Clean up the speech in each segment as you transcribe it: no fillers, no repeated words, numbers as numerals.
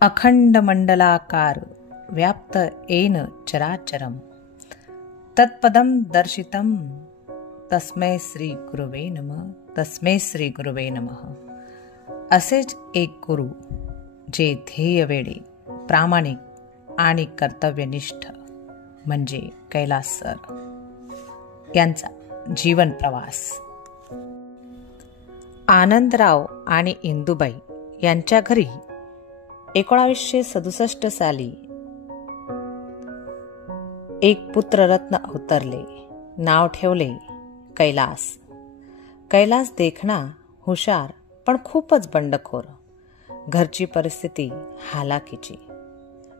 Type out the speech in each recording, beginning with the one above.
अखंडमंडलाकार व्याप्त येन चराचरम तत्पदं दर्शितं तस्मै श्री गुरुवे नमः. तस्मै श्री गुरुवे नमः. असेच एक गुरु जे ध्येयवेडे, प्रामाणिक आणि कर्तव्यनिष्ठ म्हणजे कैलास सर यांचा जीवन प्रवास. आनंदराव आणि इंदुबाई यांच्या घरी 1967 साली एक पुत्ररत्न अवतरले. नाव ठेवले कैलास. कैलास देखणा, हुशार, पण खूपच बंडखोर. घरची परिस्थिती हालाकीची.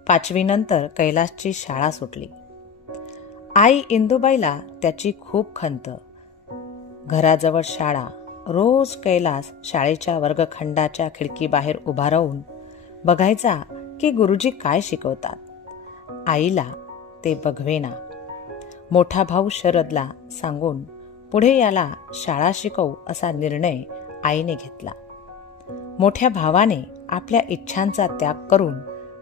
5वी नंतर कैलासची शाळा सुटली. आई इंदुबाईला त्याची खूप खंत. घराजवळ शाळा. रोज कैलास शाळेच्या वर्गखंडाच्या खिडकीबाहेर उभा राहून बघायचा की गुरुजी काय शिकवतात. आईला ते बघवेना. मोठा भाऊ शरदला सांगून पुढे याला शाळा शिकवू असा निर्णय आईने घेतला. मोठ्या भावाने आपल्या इच्छांचा त्याग करून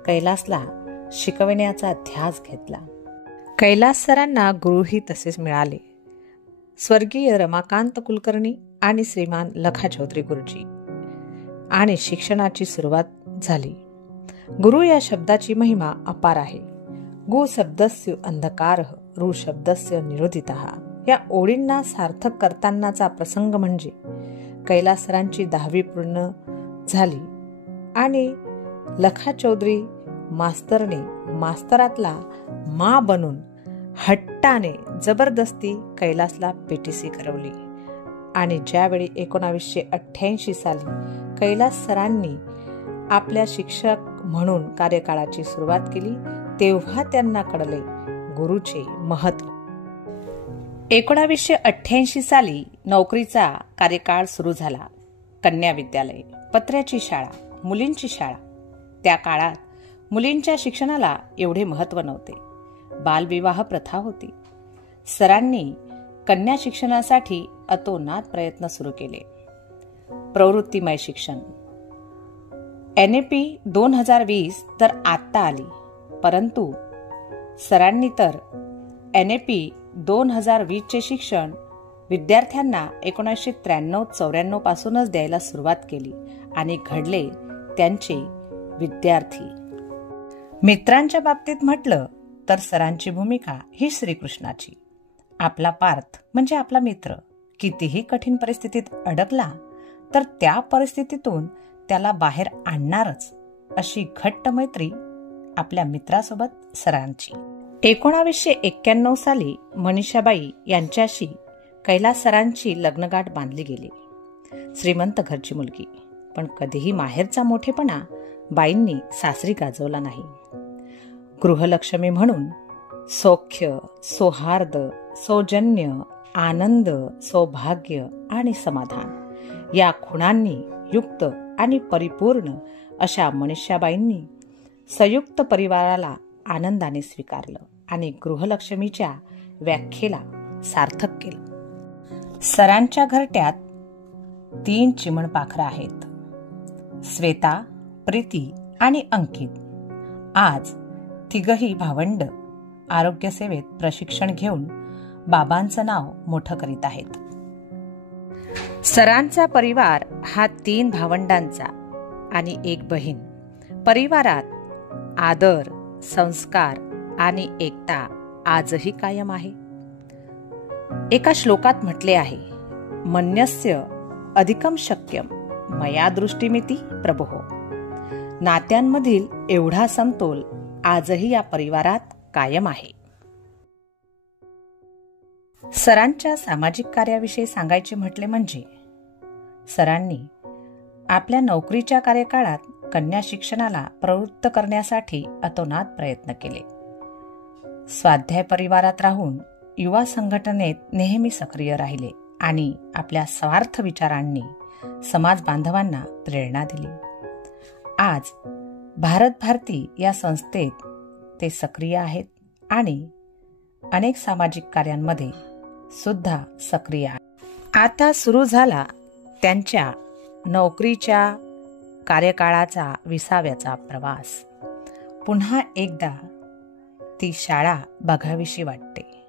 कैलासला शिकवण्याचा ध्यास घेतला. कैलास सरांना गुरुही तसेच मिळाले. स्वर्गीय रमाकांत कुलकर्णी आणि श्रीमान लखा चौधरी गुरुजी. आणि शिक्षणाची सुरुवात झाली. गुरु या शब्दाची महिमा अपार आहे. गु शब्दस्य अंधकारः, रू शब्दस्य निरोधितः. या ओळींना सार्थक करतानाचा प्रसंग म्हणजे कैलासरांची 10वी पूर्ण झाली आणि लखा चौधरी मास्तरने मास्तरातला मा बनून हट्टाने जबरदस्ती कैलासला PTC करवली. आणि ज्यावेळी 1988 साली कैलास सरांनी आपल्या शिक्षक म्हणून कार्यकाळाची सुरुवात केली तेव्हा त्यांना कळले गुरुचे महत्त्व. 1988 साली नोकरीचा कार्यकाळ सुरू झाला. कन्या विद्यालय, पत्र्याची शाळा, मुलींची शाळा. त्या काळात मुलींच्या शिक्षणाला एवढे महत्त्व नव्हते. बालविवाह प्रथा होती. सरांनी कन्या शिक्षणासाठी अतोनात प्रयत्न सुरू केले. प्रवृत्तीमय शिक्षण. NAP 2020 तर आत्ता आली, परंतु सरांनी तर NAP 2020 चे शिक्षण विद्यार्थ्यांना 1993-94 पासूनच द्यायला सुरुवात केली आणि घडले त्यांचे विद्यार्थी. मित्रांच्या बाबतीत म्हटलं तर सरांची भूमिका ही श्रीकृष्णाची. आपला पार्थ म्हणजे आपला मित्र. कितीही कठीण परिस्थितीत अडकला तर त्या परिस्थितीतून त्याला बाहेर आणणारच अशी घट्ट मैत्री आपल्या मित्रासोबत सरांची. 1991 साली मनीषाबाई यांच्याशी कैलास सरांची लग्नगाठ बांधली गेली. श्रीमंत घरची मुलगी, पण कधीही माहेरचा मोठेपणा बाईंनी सासरी गाजवला नाही. गृहलक्ष्मी म्हणून सौख्य, सौहार्द, सौजन्य, आनंद, सौभाग्य आणि समाधान या खुणांनी युक्त आणि परिपूर्ण अशा मनीषाबाईंनी संयुक्त परिवाराला आनंदाने स्वीकारलं आणि गृहलक्ष्मीच्या व्याख्येला सार्थक केलं. सरांच्या घरट्यात 3 चिमण पाखरं आहेत. श्वेता, प्रीती आणि अंकित. आज तिघही भावंड आरोग्य सेवेत प्रशिक्षण घेऊन बाबांचं नाव मोठं करीत आहेत. सरांचा परिवार हा 3 भावंडांचा आणि 1 बहीण. परिवारात आदर, संस्कार आणि एकता आजही कायम आहे. एका श्लोकात म्हटले आहे, मन्यस्य अधिकम शक्यम मया दृष्टीमिती प्रभो. नात्यांमधील एवढा समतोल आजही या परिवारात कायम आहे. सरांच्या सामाजिक कार्याविषयी सांगायचे म्हटले म्हणजे सरांनी आपल्या नोकरीच्या कार्यकाळात कन्या शिक्षणाला प्रवृत्त करण्यासाठी अतोनात प्रयत्न केले. स्वाध्याय परिवारात राहून युवा संघटनेत नेहमी सक्रिय राहिले आणि आपल्या स्वार्थ विचारांनी समाज बांधवांना प्रेरणा दिली. आज भारत भारती या संस्थेत ते सक्रिय आहेत आणि अनेक सामाजिक कार्यांमध्ये सुद्धा सक्रिय आहेत. आता सुरू झाला त्यांच्या नोकरीच्या कार्यकाळाचा 20व्याचा प्रवास. पुन्हा एकदा ती शाळा बघावीशी वाटते.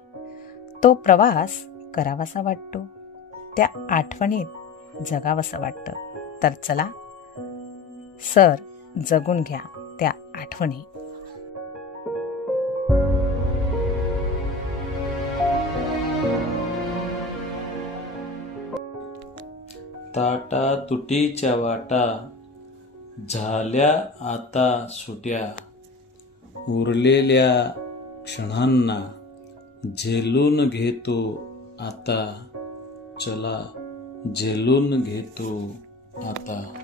तो प्रवास करावासा वाटतो. त्या आठवणीत जगावंसं वाटतं. तर चला सर, जगून घ्या त्या आठवणी. ताटा तुटीच्या वाटा झाल्या आता सुट्या. उरलेल्या क्षणांना झेलून घेतो आता. चला झेलून घेतो आता.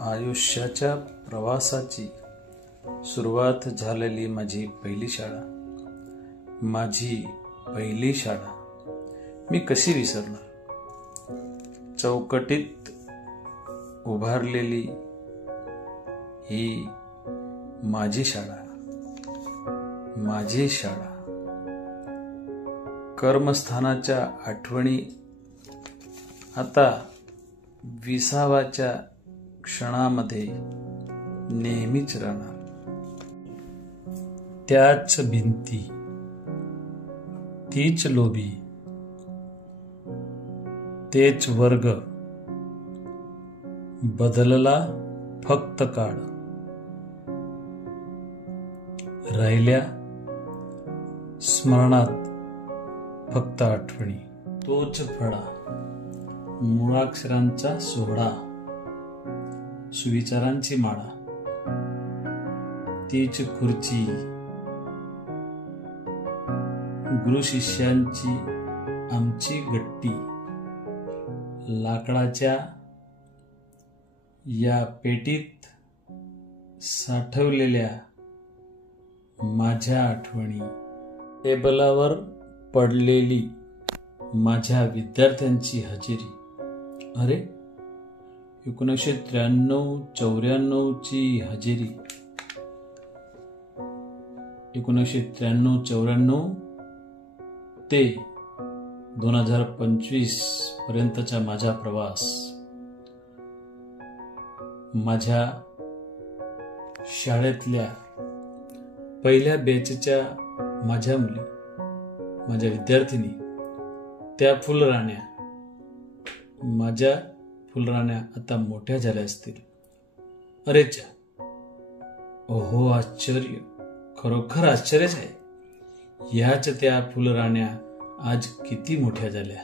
आयुष्याच्या प्रवासाची सुरुवात झालेली माझी पहिली शाळा. माझी पहिली शाळा मी कशी विसरणार. चौकटीत उभारलेली ही माझी शाळा. माझी शाळा. कर्मस्थानाच्या आठवणी आता 20व्याच्या क्षणामध्ये नेहमीच राहणार. त्याच भिंती, तीच लोभी, तेच वर्ग. बदलला फक्त काळ. राहिल्या स्मरणात फक्त आठवणी. तोच फळा, मुळाक्षरांचा सोहळा, सुविचारांची माळा. तीच खुर्ची, गुरु शिष्यांची आमची गट्टी. लाकडाच्या या पेटीत साठवलेल्या माझ्या आठवणी. टेबलावर पडलेली माझ्या विद्यार्थ्यांची हजेरी. अरे, 1993-94 ची हजेरी. 1993-94 ते 2025 पर्यंतचा माझा प्रवास. माझ्या शाळेतल्या पहिल्या बॅचच्या माझ्या मुली, माझ्या विद्यार्थिनी, त्या फुलराण्या. माझ्या फुलराण्या आता मोठ्या झाल्या असतील. अरे चा, ओहो, आश्चर्य, खरोखर आश्चर्यच आहे. ह्याच त्या फुलराण्या आज किती मोठ्या झाल्या.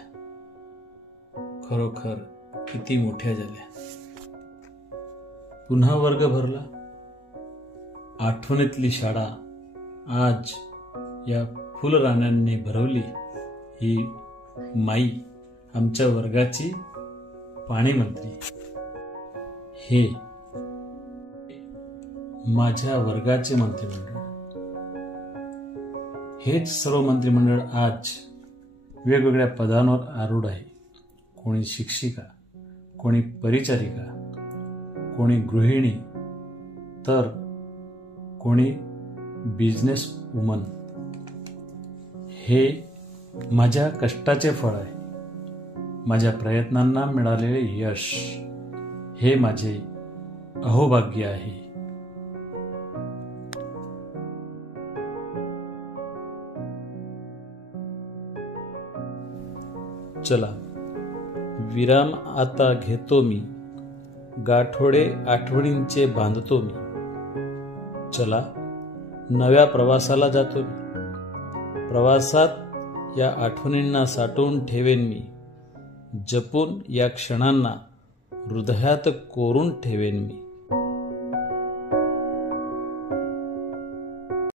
खरोखर किती मोठ्या झाल्या. पुन्हा वर्ग भरला. आठवणीतली शाळा आज या फुलराण्यांनी भरवली. ही माई, आमच्या वर्गाची पाणी मंत्री. हे माझ्या वर्गाचे मंत्रिमंडळ. हेच सर्व मंत्रिमंडळ आज वेगवेगळ्या पदांवर आरूढ आहे. कोणी शिक्षिका, कोणी परिचारिका, कोणी गृहिणी, तर कोणी बिझनेस वुमन. हे माझ्या कष्टाचे फळ आहे. माझ्या प्रयत्नांना मिळालेले यश. हे माझे अहोभाग्य आहे. चला विराम आता घेतो मी. गाठोडे आठवणींचे बांधतो मी. चला नव्या प्रवासाला जातो मी. प्रवासात या आठवणींना साठवून ठेवेन मी. जपून या क्षणांना हृदयात कोरून ठेवेन मी.